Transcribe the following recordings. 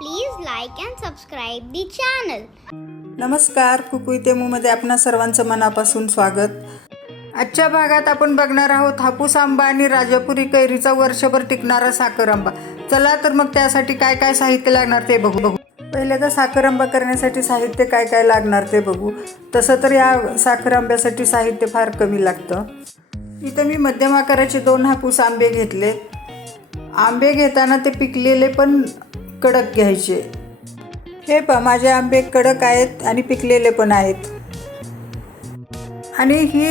Please like and subscribe the channel. नमस्कार, कुकू तेमूमध्ये आपणा सर्वांचं मनापासून स्वागत. आजच्या भागात आपण बघणार आहोत हापूस आंबा आणि राजापुरी कैरीचा वर्षभर टिकणारा साखर आंबा. चला तर मग त्यासाठी काय काय साहित्य लागणार ते बघू. पहिले तर साखर आंबा करण्यासाठी साहित्य काय काय लागणार ते बघू. तसं तर या साखर आंब्यासाठी साहित्य फार कमी लागतं. इथं मी मध्यम आकाराचे 2 हापूस आंबे घेतले. आंबे घेताना ते पिकलेले पण कडक घ्यायचे. हे पहा, माझे आंबे कडक आहेत आणि पिकलेले पण आहेत. आणि ही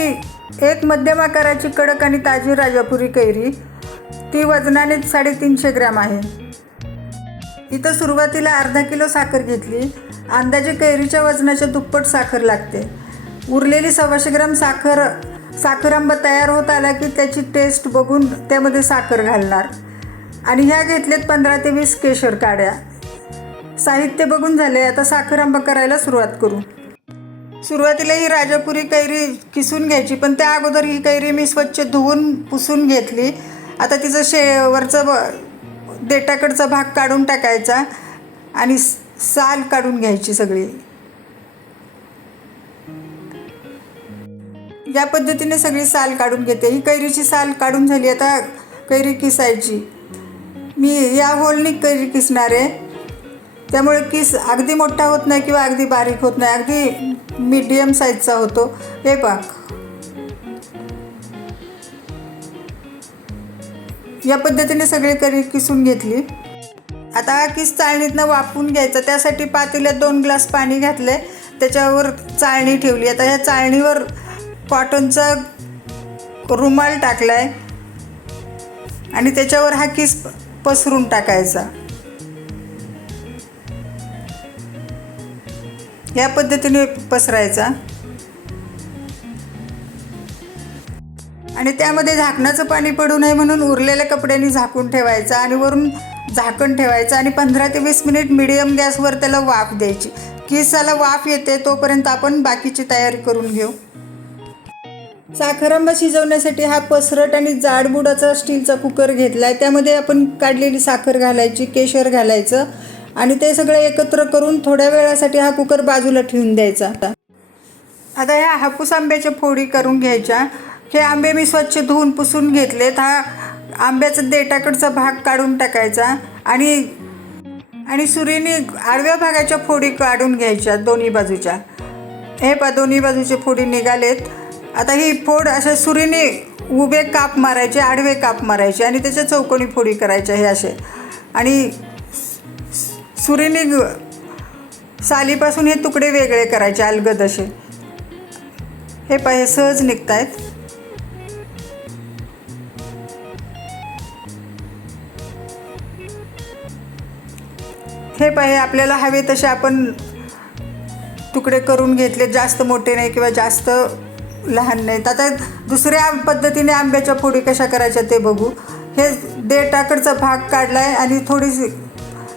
एक मध्यम आकाराची कडक आणि ताजी राजापुरी कैरी, ती वजनाने 350 ग्रॅम आहे. इथं सुरुवातीला अर्धा किलो साखर घेतली. अंदाजे कैरीच्या वजनाच्या दुप्पट साखर लागते. उरलेली 125 ग्रॅम साखर आंबा तयार होत आला की त्याची टेस्ट बघून त्यामध्ये साखर घालणार. आणि ह्या घेतलेत 15 ते 20 केशर काड्या. साहित्य बघून झाले. आता साखर आंबा करायला सुरुवात करू. सुरुवातीला ही राजापुरी कैरी किसून घ्यायची, पण त्या अगोदर ही कैरी मी स्वच्छ धुवून पुसून घेतली. आता तिचं वरचं देठाकडचा भाग काढून टाकायचा आणि साल काढून घ्यायची सगळी. या पद्धतीने सगळी साल काढून घेते. ही कैरीची साल काढून झाली. आता कैरी किसायची. मी या होलनी कैरी किसणार आहे, त्यामुळे किस अगदी मोठा होत नाही किंवा अगदी बारीक होत नाही, अगदी मीडियम साईजचा होतो. हे पाक या पद्धतीने सगळी कैरी किसून घेतली. आता हा किस चाळणीतनं वाफवून घ्यायचा. त्यासाठी पातेल्यात 2 ग्लास पाणी घातले, त्याच्यावर चाळणी ठेवली. आता ह्या चाळणीवर कॉटनचा रुमाल टाकला आहे आणि त्याच्यावर हा किस पसरून टाकायचा. या पद्धतीने पसरायचा आणि त्यामध्ये झाकणाचं पाणी पडू नये म्हणून उरलेल्या कपड्यांनी झाकून ठेवायचं आणि वरून झाकण ठेवायचं आणि 15 ते 20 मिनिट मीडियम गॅसवर त्याला वाफ द्यायची. किसाला वाफ येते तोपर्यंत आपण बाकीची तयारी करून घेऊ. साखर आंबा शिजवण्यासाठी हा पसरट आणि जाडबुडाचा स्टीलचा कुकर घेतला आहे. त्यामध्ये आपण काढलेली साखर घालायची, केशर घालायचं आणि ते सगळं एकत्र करून थोड्या वेळासाठी हा कुकर बाजूला ठेवून द्यायचा. आता ह्या हापूस आंब्याच्या फोडी करून घ्यायच्या. हे आंबे मी स्वच्छ धुवून पुसून घेतलेत. हा आंब्याचा देठाकडचा भाग काढून टाकायचा आणि सुरीने आडव्या भागाच्या फोडी काढून घ्यायच्या दोन्ही बाजूच्या. हे पहा, दोन्ही बाजूचे फोडी निघालेत. आता ही फोड अशा सुरीने उभे काप मारायचे, आडवे काप मारायचे आणि त्याच्या चौकोनी फोडी करायच्या. हे असे आणि सुरीने सालीपासून हे तुकडे वेगळे करायचे अलगद असे. हे पहा, हे सहज निघत आहेत. हे पहा, हे आपल्याला हवे तसे आपण तुकडे करून घेतले. जास्त मोठे नाही किंवा जास्त लहान नाहीत. आता दुसऱ्या पद्धतीने आंब्याच्या फोडी कशा करायच्या ते बघू. हे देठाकडचा भाग काढला आहे आणि थोडीशी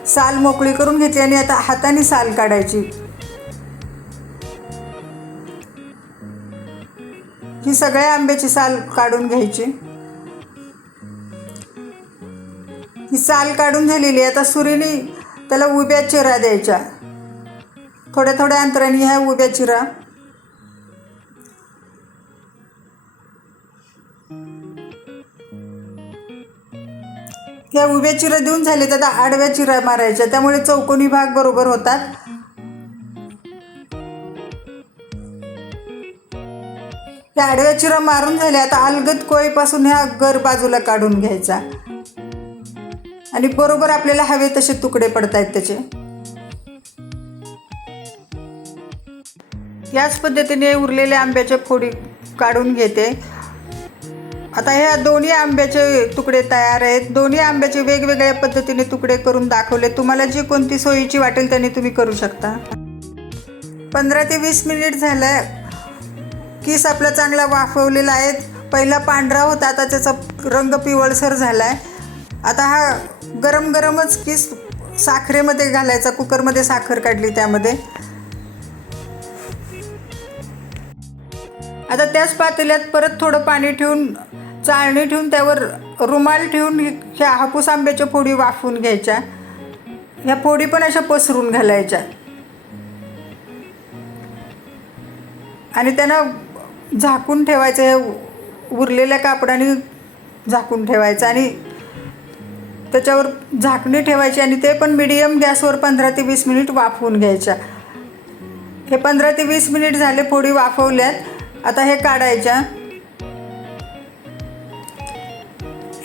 साल मोकळी करून घेतली आणि आता हाताने साल काढायची. ही सगळ्या आंब्याची साल काढून घ्यायची. ही साल काढून झालेली आहे. आता सुरीने त्याला उभ्या चिरा द्यायच्या. थोड्या थोड्या अंतराने ह्या उभ्या चिरा. ह्या उभ्या चिरा देऊन झाले तर आता आडव्या चिरा मारायच्या, त्यामुळे चौकोनी भाग बरोबर होतात. ह्या आडव्या चिरा मारून झाल्या. आता अलगद कोळीपासून ह्या गर बाजूला काढून घ्यायचा आणि बरोबर आपल्याला हवे तसे तुकडे पडतायत त्याचे. याच पद्धतीने उरलेल्या आंब्याच्या फोडी काढून घेते. आता ह्या दोन्ही आंब्याचे तुकडे तयार आहेत. दोन्ही आंब्याचे वेगवेगळ्या पद्धतीने तुकडे करून दाखवले. तुम्हाला जी कोणती सोयीची वाटेल त्याने तुम्ही करू शकता. 15 ते 20 मिनिट झालं. किस आपला चांगला वाफवलेला आहे. पहिला पांढरा होता, आता त्याचा रंग पिवळसर झाला आहे. आता हा गरमच किस साखरेमध्ये घालायचा. कुकरमध्ये साखर काढली त्यामध्ये. आता त्याच पातेल्यात परत थोडं पाणी ठेवून चाळणी ठेवून त्यावर रुमाल ठेवून ह्या हापूस आंब्याच्या फोडी वाफवून घ्यायच्या. ह्या फोडी पण अशा पसरून घालायच्या आणि त्यांना झाकून ठेवायचं. हे उरलेल्या कापडाने झाकून ठेवायचं आणि त्याच्यावर झाकणी ठेवायची आणि ते पण मीडियम गॅसवर 15 ते 20 मिनिट वाफवून घ्यायच्या. हे 15 ते 20 मिनिट झाले, फोडी वाफवल्यात. आता हे काढायच्या.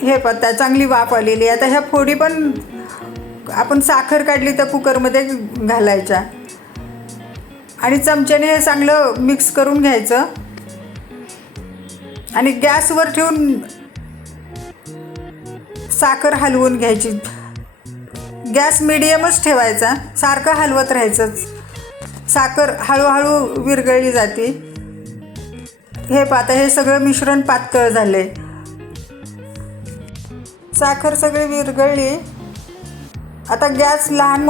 हे पत्ता चांगली वाफ आलेली. आता ह्या फोडी पण आपण साखर काढली तर कुकरमध्ये घालायच्या आणि चमच्याने हे चांगलं मिक्स करून घ्यायचं आणि गॅसवर ठेवून साखर हलवून घ्यायची. गॅस मिडियमच ठेवायचा, सारखं हलवत राहायचं. साखर हळूहळू विरघळली जाते. हे पाहता, हे सगळं मिश्रण पातळ झाले. साखर सगळी विरघळली. आता गॅस लहान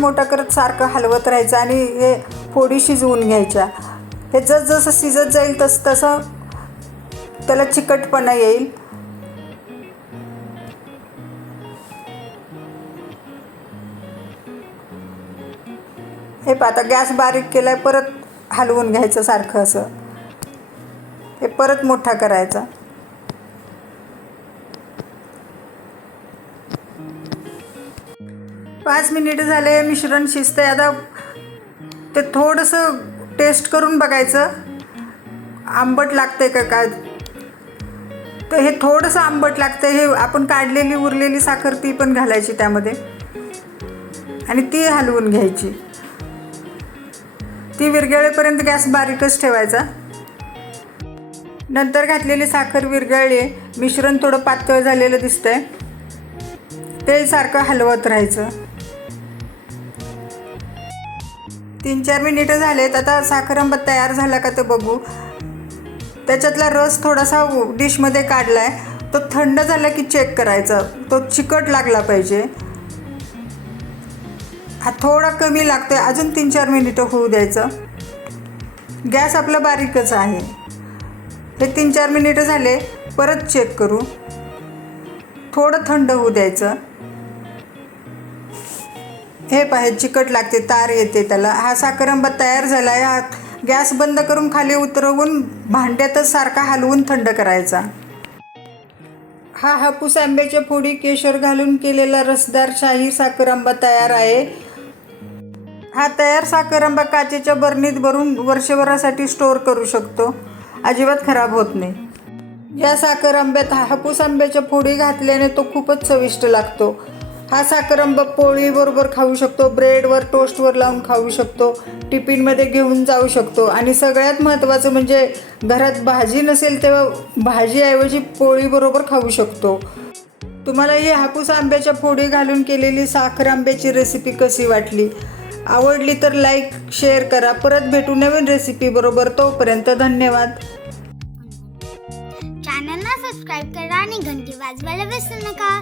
मोठा करत सारखं हलवत राहायचं आणि हे फोडी शिजवून घ्यायच्या. हे जसं शिजत जाईल तसं त्याला चिकटपणा येईल. हे पाहता, गॅस बारीक केलाय, परत हलवून घ्यायचं सारखं असं. हे परत मोठा करायचा. पाच मिनिट झाले, मिश्रण शिजतंय. आता ते थोडंसं टेस्ट करून बघायचं आंबट लागतंय का काय. तर हे थोडंसं आंबट लागतंय. हे आपण काढलेली उरलेली साखर ती पण घालायची त्यामध्ये आणि ती हलवून घ्यायची. ती विरघळेपर्यंत गॅस बारीकच ठेवायचा. नंतर घातलेली साखर विरघळली. मिश्रण थोडं पातळ झालेलं दिसतंय. ते सारखं हलवत राहायचं. 3-4 मिनिटं झालेत. आता साखर आंबा तयार झाला का ते बघू. त्याच्यातला रस थोडासा डिशमध्ये काढला आहे. तो थंड झाला की चेक करायचा. तो चिकट लागला पाहिजे. हा थोडा कमी लागतोय. अजून 3-4 मिनिटं होऊ द्यायचं. गॅस आपला बारीकच आहे. हे 3-4 मिनिटं झाले, परत चेक करू. थोडं थंड होऊ द्यायचं. हे पाहे, चिकट लागते, तार येते त्याला. हा साखर आंबा तयार झाला आहे. हा गॅस बंद करून खाली उतरवून भांड्यातच सारखा हलवून थंड करायचा. हा हापूस आंब्याच्या फोडी केशर घालून केलेला रसदार शाही साखर आंबा तयार आहे. हा तयार साखर आंबा काचेच्या बरणीत भरून वर्षभरासाठी स्टोअर करू शकतो. अजिबात खराब होत नाही. या साखर आंब्यात हापूस आंब्याच्या फोडी घातल्याने तो खूपच चविष्ट लागतो. हा साखर आंबा पोळीबरोबर खाऊ शकतो, ब्रेडवर टोस्टवर लावून खाऊ शकतो, टिफिनमध्ये घेऊन जाऊ शकतो आणि सगळ्यात महत्त्वाचं म्हणजे घरात भाजी नसेल तेव्हा भाजीऐवजी पोळीबरोबर खाऊ शकतो. तुम्हाला ही हापूस आंब्याच्या फोडी घालून केलेली साखर आंब्याची रेसिपी कशी वाटली? आवडली तर लाईक शेअर करा. परत भेटू नवीन रेसिपी बरोबर. तोपर्यंत धन्यवाद. चॅनलला सबस्क्राईब करा आणि घंटी वाजवायला विसरू नका.